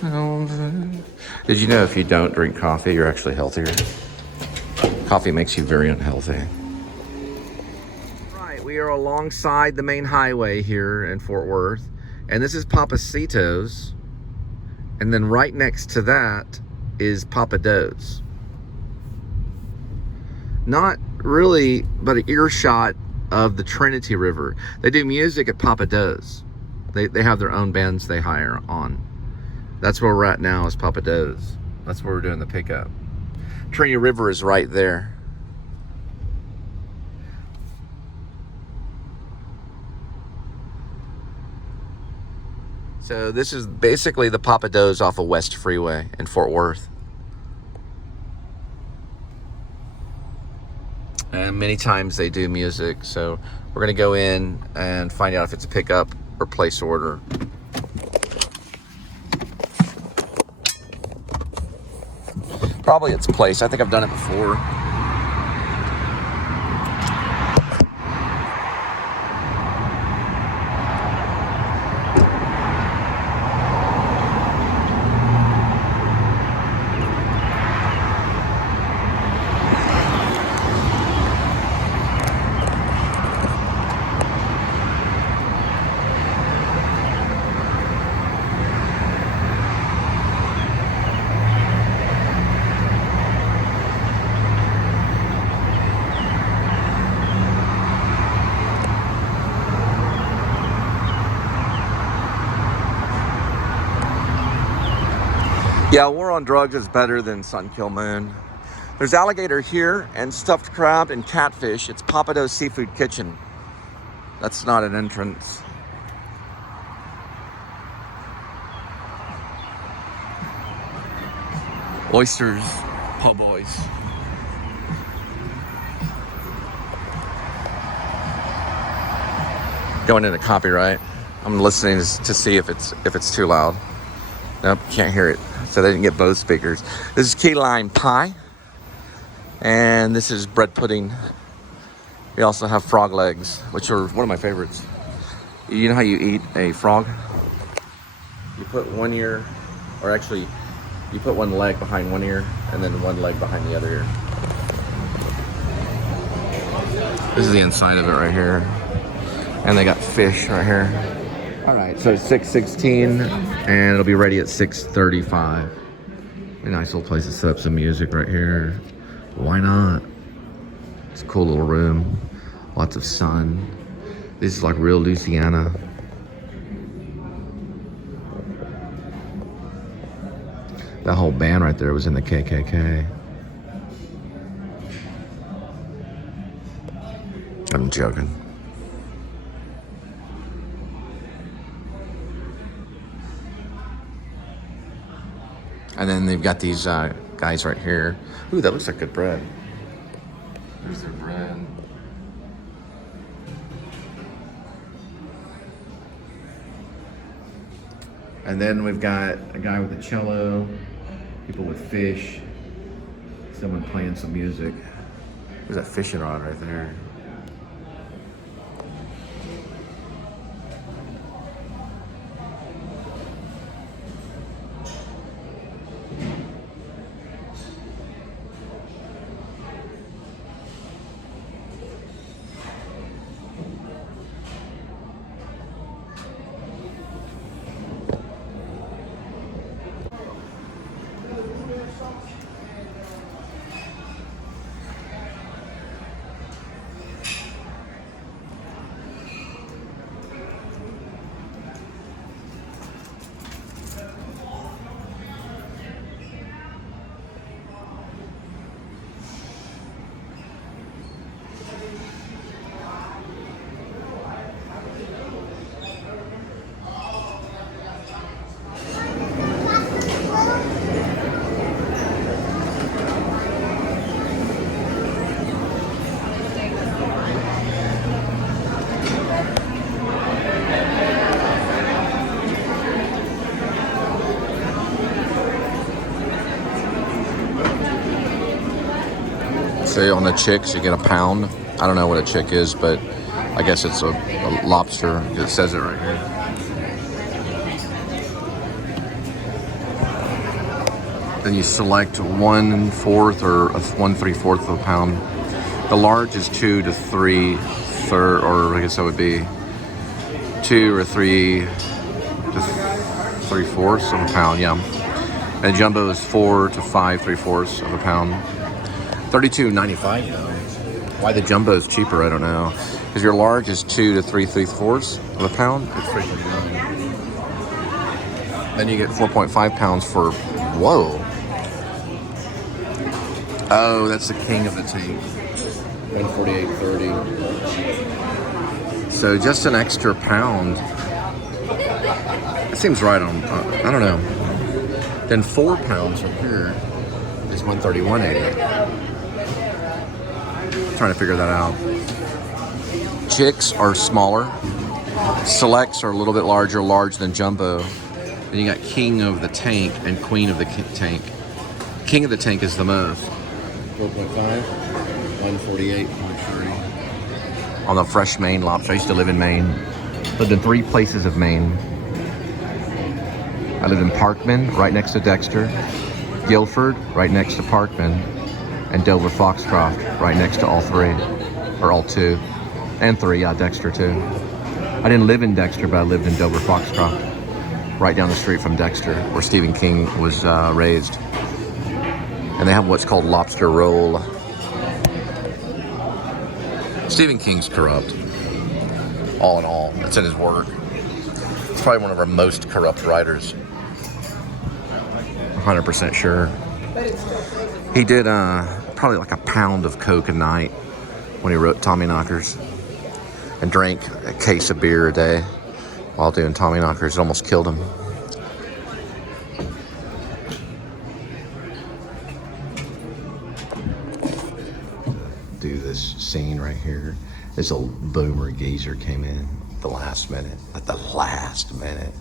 Did you know if you don't drink coffee, you're actually healthier? Coffee makes you very unhealthy. Right, we are alongside the main highway here in Fort Worth, and this is Pappadeaux, and then right next to that is Pappadeaux. Not really, but an earshot of the Trinity River. They do music at Pappadeaux. They have their own bands they hire on. That's where we're at now, is Pappadeaux. That's where we're doing the pickup. Trinity River is right there. So this is basically the Pappadeaux off of West Freeway in Fort Worth. And many times they do music, so we're gonna go in and find out if it's a pickup or place order. Probably it's place. I think I've done it before. Yeah, war on drugs is better than Sun Kill Moon. There's alligator here and stuffed crab and catfish. It's Pappadeaux Seafood Kitchen. That's not an entrance. Oysters, po' boys. Going into copyright. I'm listening to see if it's too loud. Nope, can't hear it. So they didn't get both speakers. This is key lime pie. And this is bread pudding. We also have frog legs, which are one of my favorites. You know how you eat a frog? You put one ear, or actually, you put one leg behind one ear, and then one leg behind the other ear. This is the inside of it right here. And they got fish right here. All right, so 6:16, and it'll be ready at 6:35. A nice little place to set up some music right here. Why not? It's a cool little room. Lots of sun. This is like real Louisiana. That whole band right there was in the KKK. I'm joking. And then they've got these guys right here. Ooh, that looks like good bread. There's their bread. And then we've got a guy with a cello, people with fish, someone playing some music. There's that fishing rod right there. Say on the chicks, you get a pound. I don't know what a chick is, but I guess it's a lobster. It says it right here. Then you select 1/4 or 1/3/4 of a pound. The large is 2 to 3/3, or I guess that would be 2 or 3 to 3/4 of a pound, yeah. And jumbo is 4 to 5/3/4 of a pound. $32.95, you know. Why the jumbo is cheaper, I don't know. Because your large is 2 to 3/4 of a pound. It's freaking good. Then you get 4.5 pounds for, whoa. Oh, that's the king of the tank. 148.30. So just an extra pound. It seems right on, I don't know. Then 4 pounds from here is 131.80. Trying to figure that out. Chicks are smaller. Selects are a little bit larger, large than jumbo. Then you got king of the tank and queen of the tank. King of the tank is the most. 4.5, 148.30. On the fresh Maine lobster. I used to live in Maine. Lived in 3 places of Maine. I lived in Parkman, right next to Dexter. Guilford, right next to Parkman. And Dover Foxcroft, right next to all 3. Or all 2. And 3, yeah, Dexter too. I didn't live in Dexter, but I lived in Dover Foxcroft. Right down the street from Dexter, where Stephen King was raised. And they have what's called lobster roll. Stephen King's corrupt. All in all, that's in his work. It's probably one of our most corrupt writers. 100% sure. He did probably like a pound of Coke a night when he wrote Tommyknockers, and drank a case of beer a day while doing Tommyknockers. It almost killed him. Do this scene right here. This old boomer geezer came in at the last minute. At the last minute.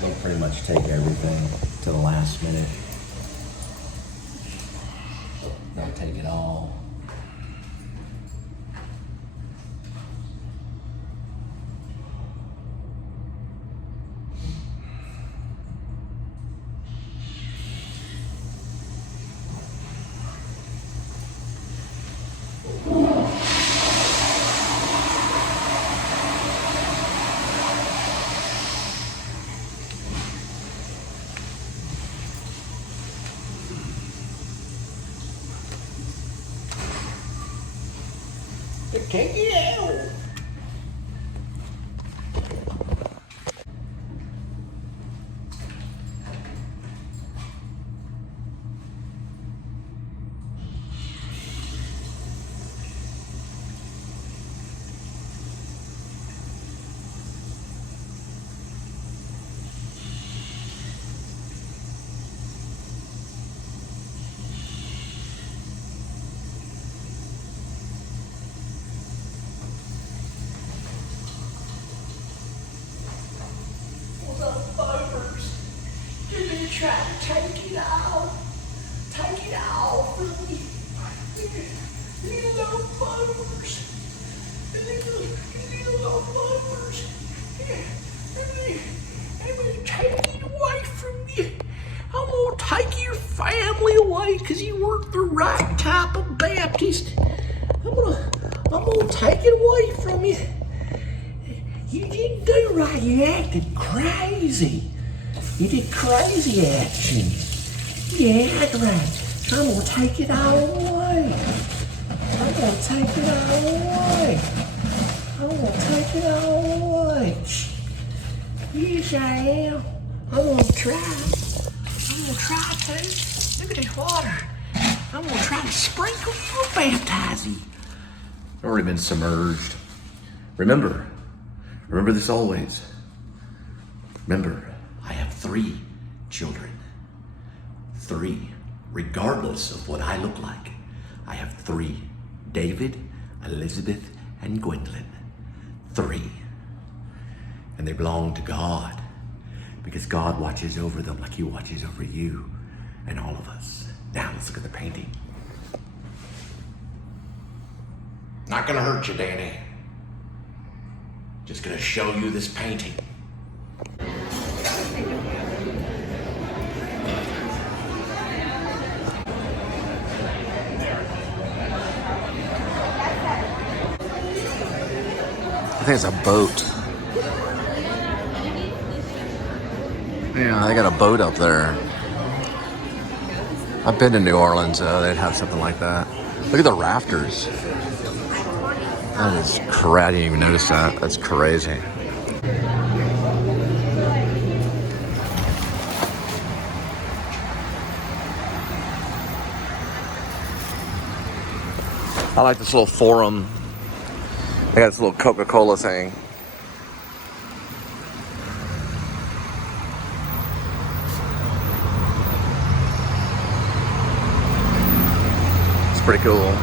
They'll pretty much take everything to the last minute. They'll take it all. Take it out. Try to take it off. Take it off from me. Little bummers. Little bummers. I'm gonna take it away from you. I'm gonna take your family away because you weren't the right type of Baptist. I'm gonna take it away from you. You didn't do right. You acted crazy. You did crazy actions. Yeah, right. I'm gonna take it all away. I'm gonna take it all away. I'm gonna take it all away. Yes, I am. I'm gonna try. I'm gonna try to. Look at this water. I'm gonna try to sprinkle you or baptize you. Already been submerged. Remember this always. Remember, I have 3 children. 3, regardless of what I look like. I have 3, David, Elizabeth, and Gwendolyn. 3. And they belong to God, because God watches over them like he watches over you and all of us. Now let's look at the painting. Not gonna hurt you, Danny. Just gonna show you this painting. I think it's a boat. Yeah, they got a boat up there. I've been to New Orleans, they'd have something like that. Look at the rafters. That is crazy. I didn't even notice that. That's crazy. I like this little forum. They got this little Coca-Cola thing. It's pretty cool.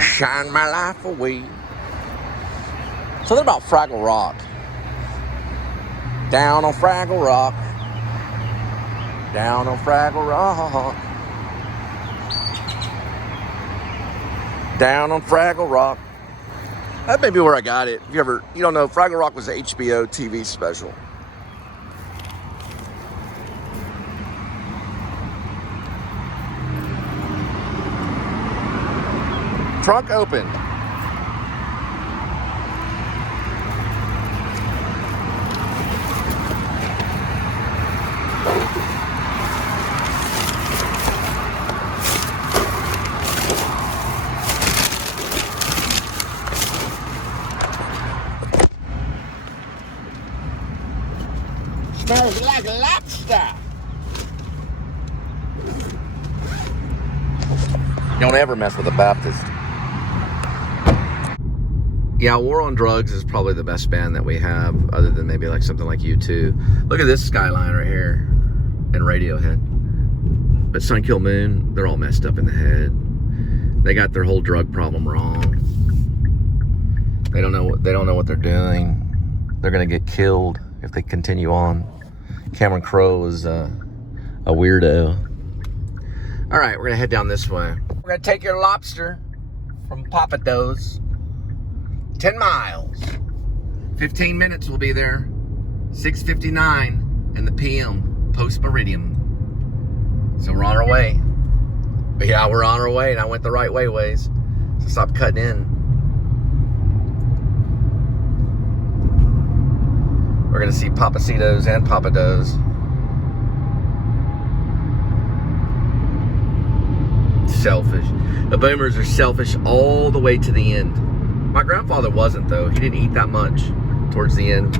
Shine my life away. Something about Fraggle Rock. Down on Fraggle Rock. Down on Fraggle Rock. Down on Fraggle Rock. That may be where I got it. If you don't know, Fraggle Rock was an HBO TV special. Trunk open. Smells like lobster. Don't ever mess with a Baptist. Yeah, War on Drugs is probably the best band that we have, other than maybe like something like U2. Look at this skyline right here, and Radiohead. But Sun Kil Moon, they're all messed up in the head. They got their whole drug problem wrong. They don't know what they're doing. They're gonna get killed if they continue on. Cameron Crowe is a weirdo. All right, we're gonna head down this way. We're gonna take your lobster from Pappadeaux. 10 miles. 15 minutes we'll be there. 6:59 in the PM, post meridian. So we're on our way. But yeah, we're on our way, and I went the right way ways. So stop cutting in. We're gonna see Pappasitos and Pappadeaux. Selfish. The boomers are selfish all the way to the end. My grandfather wasn't, though. He didn't eat that much towards the end.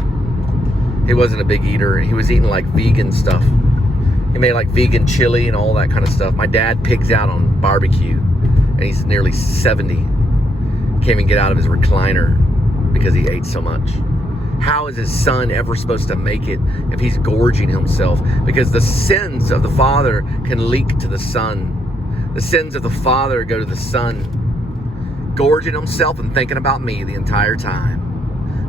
He wasn't a big eater. He was eating like vegan stuff. He made like vegan chili and all that kind of stuff. My dad pigs out on barbecue, and he's nearly 70. Can't even get out of his recliner because he ate so much. How is his son ever supposed to make it if he's gorging himself? Because the sins of the father can leak to the son. The sins of the father go to the son. Gorging himself and thinking about me the entire time.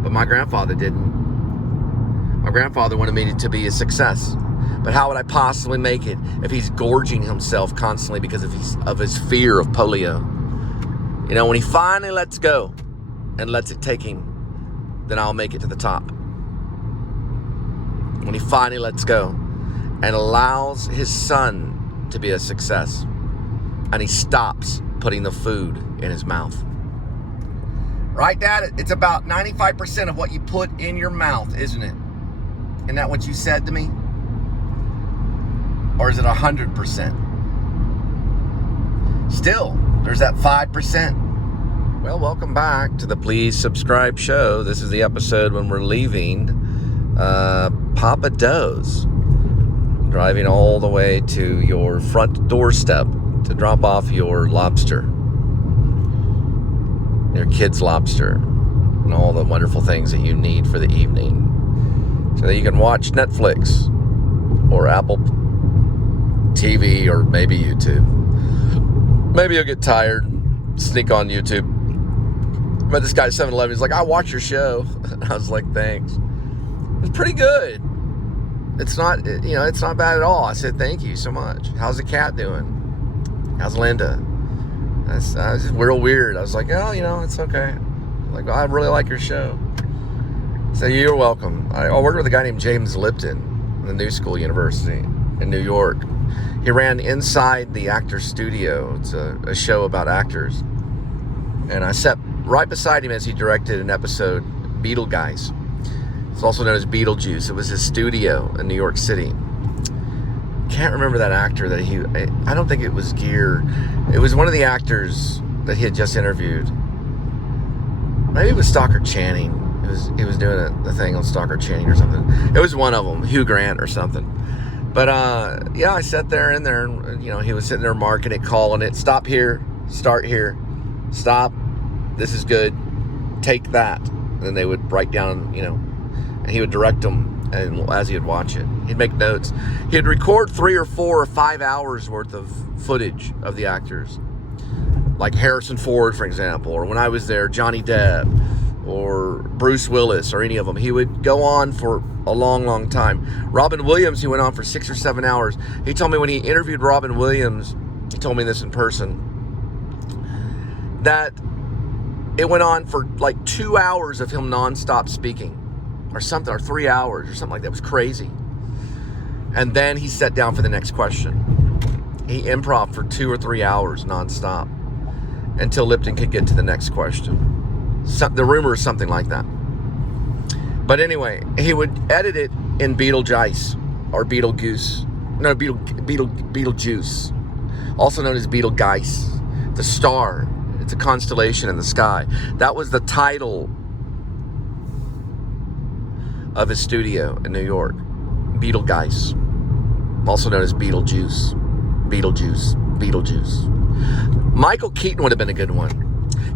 But my grandfather didn't. My grandfather wanted me to be a success. But how would I possibly make it if he's gorging himself constantly because of his fear of polio? You know, when he finally lets go and lets it take him, then I'll make it to the top. When he finally lets go and allows his son to be a success, and he stops putting the food in his mouth. Right, Dad? It's about 95% of what you put in your mouth, isn't it? Isn't that what you said to me? Or is it 100%? Still, there's that 5%. Well, welcome back to the Please Subscribe show. This is the episode when we're leaving Pappadeaux, driving all the way to your front doorstep to drop off your lobster, your kids' lobster, and all the wonderful things that you need for the evening so that you can watch Netflix or Apple TV or maybe YouTube. Maybe you'll get tired, sneak on YouTube. But this guy at 7-Eleven, he's like, I watch your show. I was like, thanks. It's pretty good. It's not, it's not bad at all. I said, thank you so much. How's the cat doing? How's Linda? I was just real weird. I was like, oh, it's okay. Like, I really like your show. So you're welcome. I worked with a guy named James Lipton in the New School University in New York. He ran Inside the Actor Studio. It's a show about actors. And I sat right beside him as he directed an episode, Beetlegeist. It's also known as Beetlejuice. It was his studio in New York City. Can't remember that actor that I don't think it was Gere. It was one of the actors that he had just interviewed. Maybe it was Stockard Channing. He was doing the thing on Stockard Channing or something. It was one of them, Hugh Grant or something. But I sat there in there, and he was sitting there marking it, calling it, stop here, start here, stop, this is good, take that. And then they would write down, and he would direct them, and as he would watch it, he'd make notes. He'd record 3 or 4 or 5 hours worth of footage of the actors, like Harrison Ford, for example, or when I was there, Johnny Depp, or Bruce Willis, or any of them. He would go on for a long, long time. Robin Williams, he went on for 6 or 7 hours. He told me when he interviewed Robin Williams, he told me this in person, that it went on for like 2 hours of him nonstop speaking, or something, or 3 hours, or something like that. It was crazy. And then he sat down for the next question. He improv for 2 or 3 hours nonstop until Lipton could get to the next question. The rumor is something like that. But anyway, he would edit it in Beetlejuice or Beetlejuice, also known as Beetlegeist, the star. It's a constellation in the sky. That was the title of his studio in New York, Beetlegeist, also known as Beetlejuice. Michael Keaton would have been a good one.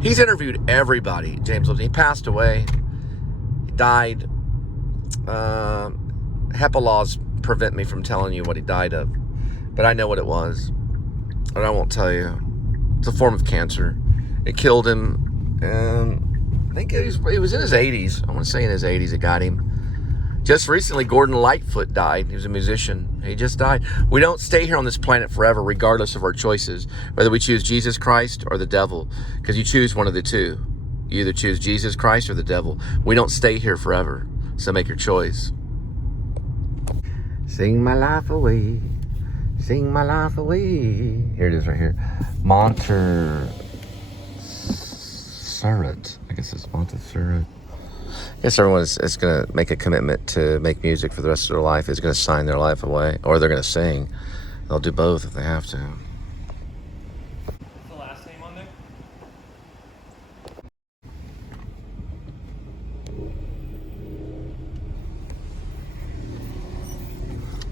He's interviewed everybody, James Lipton. He passed away. He died. HEPA laws prevent me from telling you what he died of. But I know what it was. And I won't tell you. It's a form of cancer. It killed him. And I think he was in his 80s. I want to say in his 80s it got him. Just recently, Gordon Lightfoot died. He was a musician. He just died. We don't stay here on this planet forever, regardless of our choices, whether we choose Jesus Christ or the devil, because you choose one of the two. You either choose Jesus Christ or the devil. We don't stay here forever, so make your choice. Sing my life away. Sing my life away. Here it is right here. Montserrat. I guess it's Montserrat. I guess everyone is going to make a commitment to make music for the rest of their life, is going to sign their life away, or they're going to sing. They'll do both if they have to. What's the last name on there?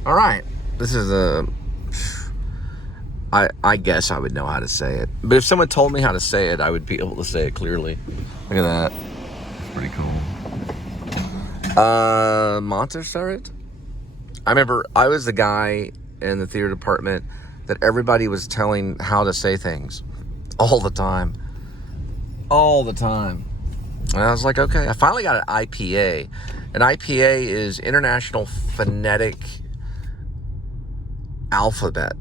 All right. This is I guess I would know how to say it. But if someone told me how to say it, I would be able to say it clearly. Look at that. It's pretty cool. Montserrat? I remember I was the guy in the theater department that everybody was telling how to say things all the time. And I was like, okay. I finally got an IPA. An IPA is International Phonetic Alphabet.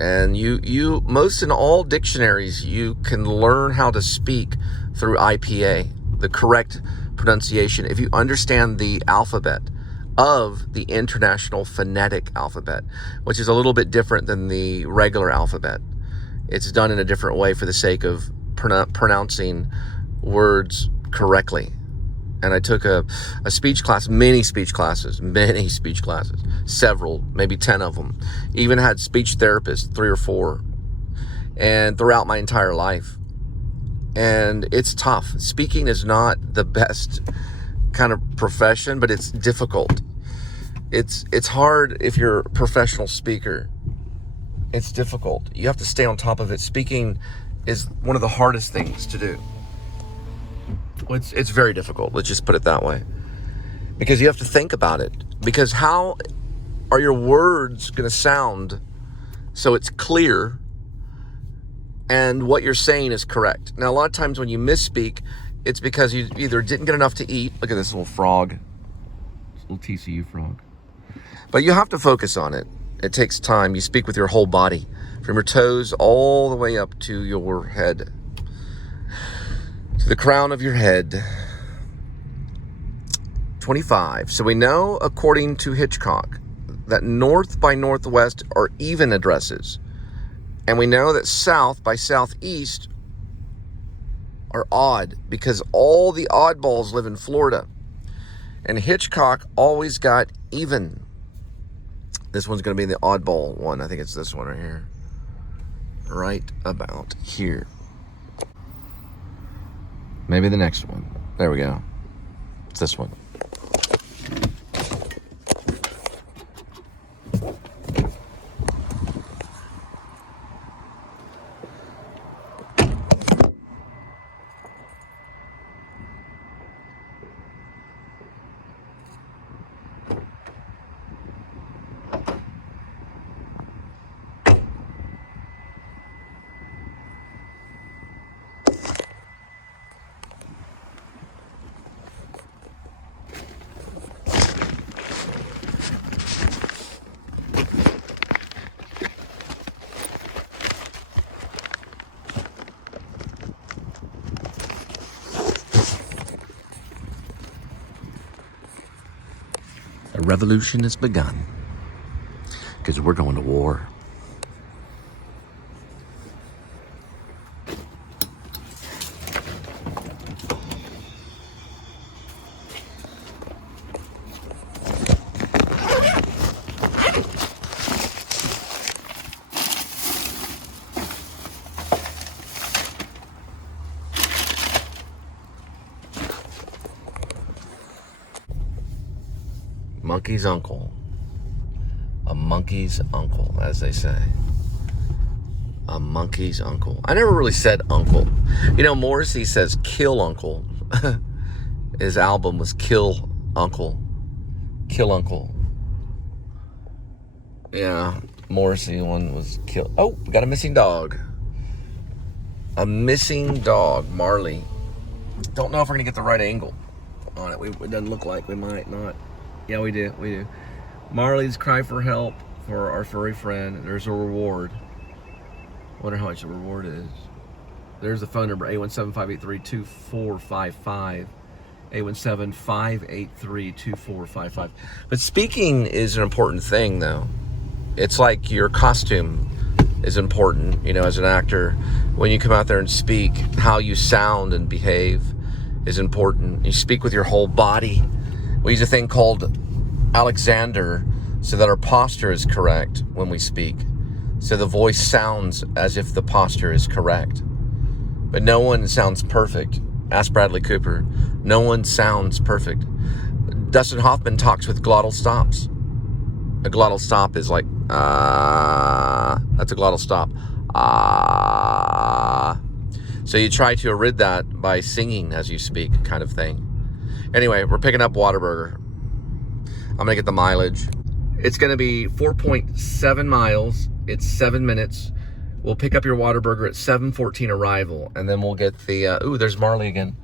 And you most in all dictionaries, you can learn how to speak through IPA, the correct pronunciation, if you understand the alphabet of the International Phonetic Alphabet, which is a little bit different than the regular alphabet. It's done in a different way for the sake of pronouncing words correctly. And I took a speech class, many speech classes, several, maybe 10 of them. Even had speech therapists, 3 or 4. and throughout my entire life. And it's tough. Speaking is not the best kind of profession, but it's difficult. It's hard if you're a professional speaker. It's difficult. You have to stay on top of it. Speaking is one of the hardest things to do. It's very difficult. Let's just put it that way. Because you have to think about it. Because how are your words going to sound so it's clear and what you're saying is correct? Now, a lot of times when you misspeak, it's because you either didn't get enough to eat. Look at this little frog. This little TCU frog. But you have to focus on it. It takes time. You speak with your whole body, from your toes all the way up to your head, to the crown of your head. 25. So we know, according to Hitchcock, that north by northwest are even addresses. And we know that south by southeast are odd, because all the oddballs live in Florida. And Hitchcock always got even. This one's going to be the oddball one. I think it's this one right here. Right about here. Maybe the next one. There we go. It's this one. A revolution has begun, because we're going to war. Monkey's uncle. A monkey's uncle, as they say. A monkey's uncle. I never really said uncle. You know, Morrissey says kill uncle. His album was Kill Uncle. Kill Uncle. Yeah, Morrissey one was kill. Oh, we got a missing dog. A missing dog, Marley. Don't know if we're gonna get the right angle on it. It doesn't look like we might not. Yeah, we do. Marley's cry for help for our furry friend. There's a reward. Wonder how much the reward is. There's the phone number, 817-583-2455. 817-583-2455. But speaking is an important thing, though. It's like your costume is important, you know, as an actor. When you come out there and speak, how you sound and behave is important. You speak with your whole body. We use a thing called Alexander so that our posture is correct when we speak. So the voice sounds as if the posture is correct. But no one sounds perfect. Ask Bradley Cooper. No one sounds perfect. Dustin Hoffman talks with glottal stops. A glottal stop is like, that's a glottal stop. So you try to rid that by singing as you speak, kind of thing. Anyway, we're picking up Whataburger. I'm going to get the mileage. It's going to be 4.7 miles. It's 7 minutes. We'll pick up your Whataburger at 7:14 arrival, and then we'll get the, ooh, there's Marley again.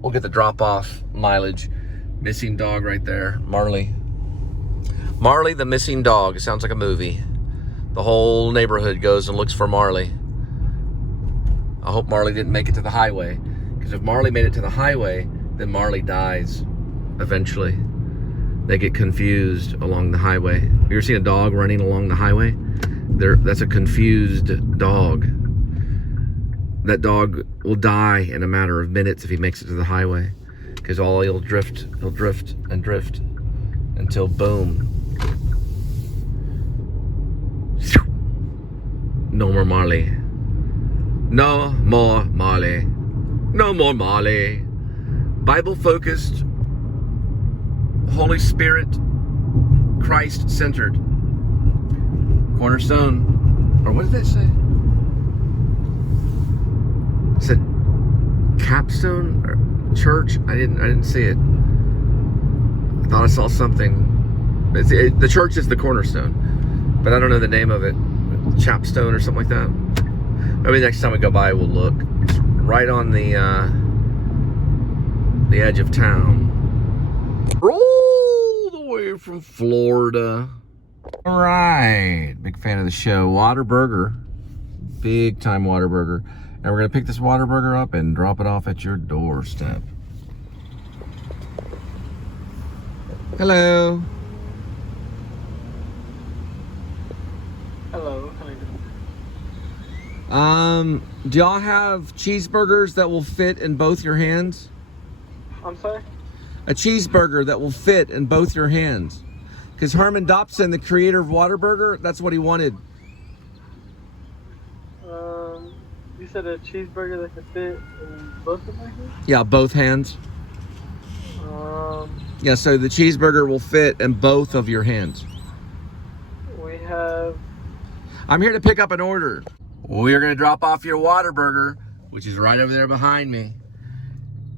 We'll get the drop-off mileage. Missing dog right there, Marley. Marley the missing dog. It sounds like a movie. The whole neighborhood goes and looks for Marley. I hope Marley didn't make it to the highway, because if Marley made it to the highway, then Marley dies eventually. They get confused along the highway. You ever seen a dog running along the highway? That's a confused dog. That dog will die in a matter of minutes if he makes it to the highway, because he'll drift and drift until boom. No more Marley. No more Molly. No more Molly. Bible-focused, Holy Spirit, Christ-centered. Cornerstone. Or what did that say? It said capstone or church. I didn't see it. I thought I saw something. The church is the cornerstone, but I don't know the name of it. Chapstone or something like that. Maybe next time we go by, we'll look. It's right on the edge of town. All the way from Florida. All right, big fan of the show. Whataburger, big time Whataburger, and we're gonna pick this Whataburger up and drop it off at your doorstep. Hello. Hello. Do y'all have cheeseburgers that will fit in both your hands? I'm sorry? A cheeseburger that will fit in both your hands. Because Herman Dobson, the creator of Whataburger, that's what he wanted. You said a cheeseburger that could fit in both of my hands? Yeah, both hands. Yeah, so the cheeseburger will fit in both of your hands. We have... I'm here to pick up an order. We're gonna drop off your Whataburger, which is right over there behind me.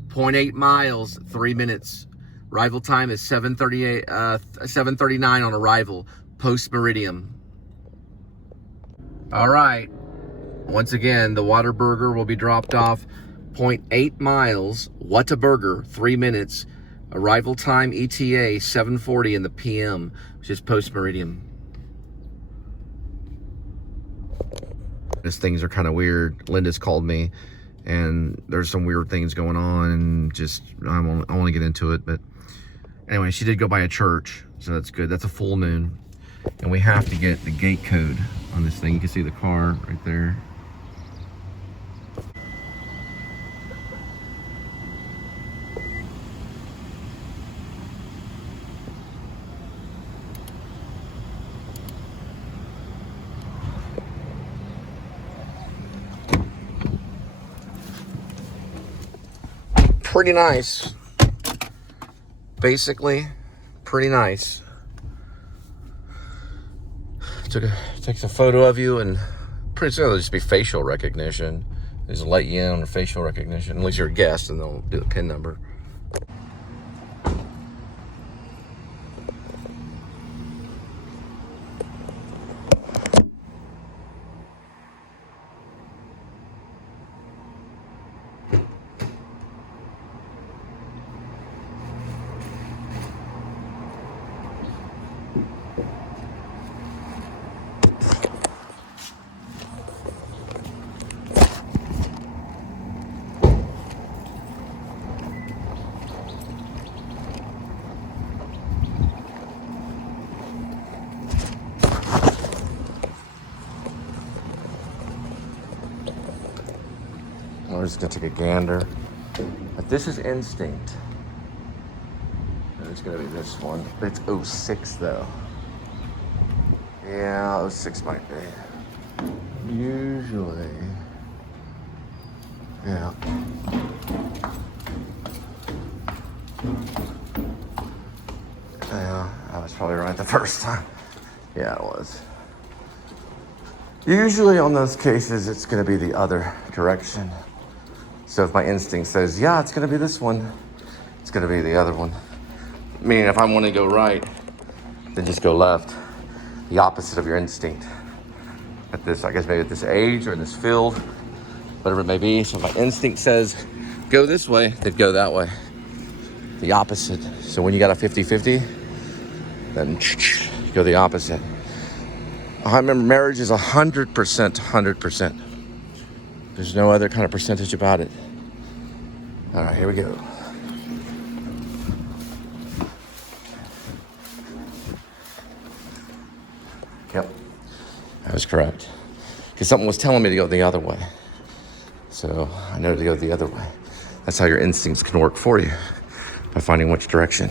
0.8 miles, 3 minutes. Arrival time is 7:39 on arrival, post meridium. All right. Once again, the Whataburger will be dropped off 0.8 miles, Whataburger, 3 minutes. Arrival time ETA 7:40 in the PM, which is post meridium. These things are kind of weird. Linda's called me, and there's some weird things going on, and just I want to get into it. But anyway, she did go by a church, so that's good. That's a full moon, and we have to get the gate code on this thing. You can see the car right there. Pretty nice. Basically, pretty nice. Takes a photo of you, and pretty soon it'll just be facial recognition. They just let you in on the facial recognition, unless you're a guest, and they'll do the PIN number. We're just gonna take a gander. But this is Instinct. And it's gonna be this one. It's 06 though. Yeah, 06 might be. Usually. Yeah. Yeah, I was probably right the first time. Yeah, it was. Usually on those cases, it's gonna be the other direction. So if my instinct says, yeah, it's gonna be this one, it's gonna be the other one. Meaning if I wanna go right, then just go left. The opposite of your instinct. At this, I guess maybe at this age or in this field, whatever it may be. So if my instinct says, go this way, then go that way. The opposite. So when you got a 50-50, then go the opposite. I remember marriage is 100%, 100%. There's no other kind of percentage about it. All right, here we go. Yep, I was correct. Because something was telling me to go the other way. So I know to go the other way. That's how your instincts can work for you, by finding which direction.